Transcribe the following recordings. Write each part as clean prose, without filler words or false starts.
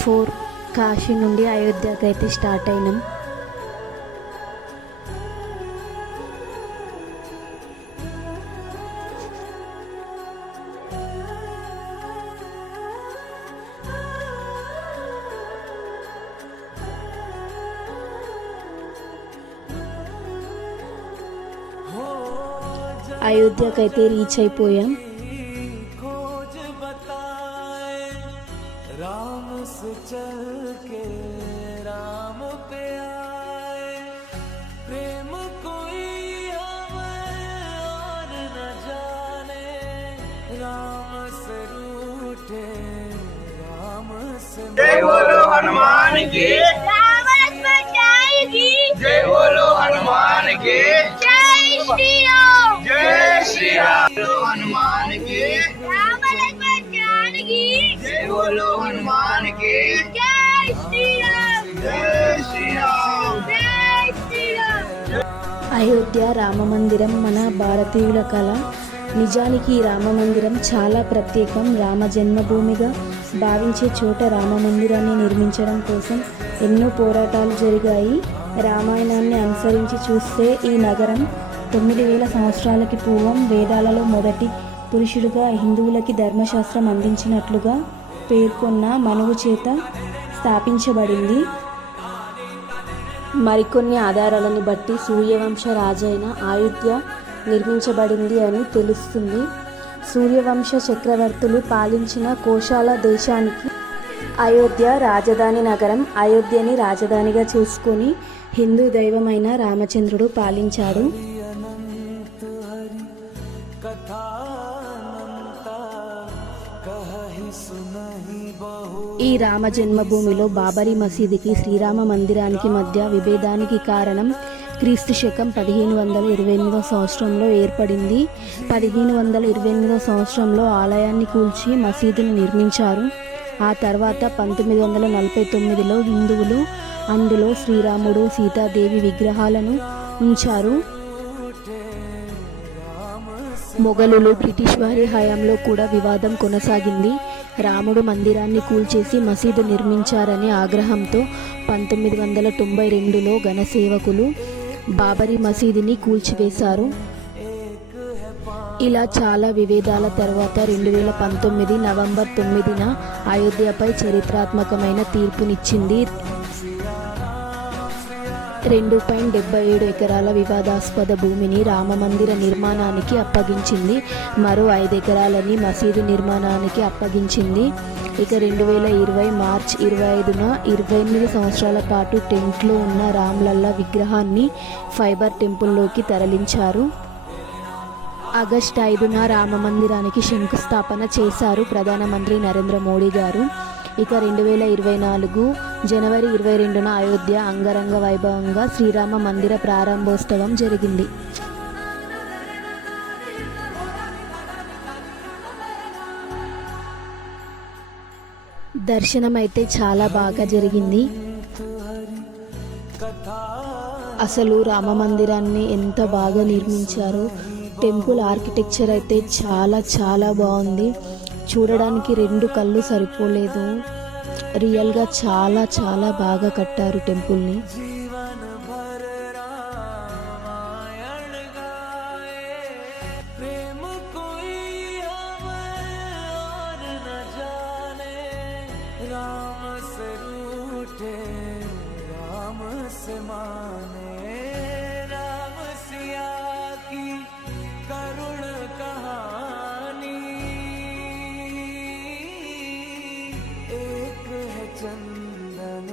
4 కాశీ నుండి అయోధ్యకు అయితే స్టార్ట్ అయినాం. అయోధ్యకైతే రీచ్ అయిపోయాం. जय बोलो हनुमान की, जय बोलो हनुमान की, जय श्री राम, जय श्री राम हनुमान की, जय बोलो हनुमान की, जय श्री राम, जय श्री राम, जय श्री राम. అయోధ్య రామమందిరం మన భారతీయుల కళ. నిజానికి ఈ రామమందిరం చాలా ప్రత్యేకం. రామ జన్మభూమిగా భావించే చోట రామమందిరాన్ని నిర్మించడం కోసం ఎన్నో పోరాటాలు జరిగాయి. రామాయణాన్ని అనుసరించి చూస్తే ఈ నగరం 9000 సంవత్సరాలకి పూర్వం వేదాలలో మొదటి పురుషుడుగా హిందువులకి ధర్మశాస్త్రం అందించినట్లుగా పేర్కొన్న మనువు చేత స్థాపించబడింది. మరికొన్ని ఆధారాలను బట్టి సూర్యవంశ రాజైన అయోధ్య నిర్మించబడింది అని తెలుస్తుంది. సూర్యవంశ చక్రవర్తులు పాలించిన కోశాల దేశానికి అయోధ్య రాజధాని నగరం. అయోధ్యని రాజధానిగా చూసుకొని హిందూ దైవమైన రామచంద్రుడు పాలించాడు. ఈ రామ జన్మభూమిలో బాబరీ మసీదుకి శ్రీరామ మందిరానికి మధ్య విభేదానికి కారణం క్రీస్తు శకం 1528 సంవత్సరంలో ఏర్పడింది. 1528 సంవత్సరంలో ఆలయాన్ని కూల్చి మసీదును నిర్మించారు. ఆ తర్వాత 1949లో హిందువులు అందులో శ్రీరాముడు సీతాదేవి విగ్రహాలను ఉంచారు. మొఘలులు బ్రిటిష్ వారి హయాంలో కూడా వివాదం కొనసాగింది. రాముడు మందిరాన్ని కూల్చేసి మసీదు నిర్మించారనే ఆగ్రహంతో 1992లో ఘనసేవకులు బాబరీ మసీదుని కూల్చివేశారు. ఇలా చాలా విభేదాల తర్వాత 2019 నవంబర్ 9న అయోధ్యపై చరిత్రాత్మకమైన తీర్పునిచ్చింది. 2.77 ఎకరాల వివాదాస్పద భూమిని రామమందిర నిర్మాణానికి అప్పగించింది. మరో 5 ఎకరాలని మసీదు నిర్మాణానికి అప్పగించింది. ఇక 2020 మార్చి 25న 28 సంవత్సరాల పాటు టెంట్లో ఉన్న రామ్లల్లా విగ్రహాన్ని ఫైబర్ టెంపుల్లోకి తరలించారు. ఆగస్టు 5న రామమందిరానికి శంకుస్థాపన చేశారు ప్రధానమంత్రి నరేంద్ర మోడీ గారు. ఇక 2024 జనవరి 22న అయోధ్య అంగరంగ వైభవంగా శ్రీరామ మందిర ప్రారంభోత్సవం జరిగింది. దర్శనం అయితే చాలా బాగా జరిగింది. అసలు రామ మందిరాన్ని ఎంత బాగా నిర్మించారో. టెంపుల్ ఆర్కిటెక్చర్ అయితే చాలా చాలా బాగుంది. చూడడానికి 2 కళ్ళు సరిపోలేదు. రియల్గా చాలా చాలా బాగా కట్టారు టెంపుల్ని. चंदन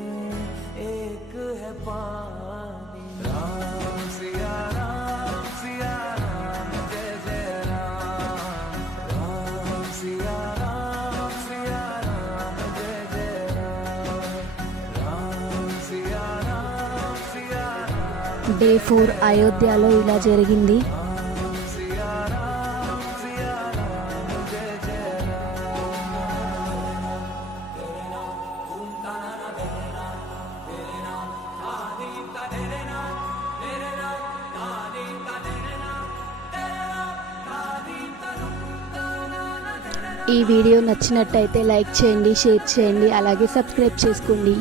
एक है पानी, राम सिया राम जय जय राम, राम सिया राम जय जय राम, राम सिया राम డే 4 అయోధ్యలో ఇలా జరిగింది. ఈ వీడియో నచ్చినట్టయితే లైక్ చేయండి, షేర్ చేయండి, అలాగే సబ్స్క్రైబ్ చేసుకోండి.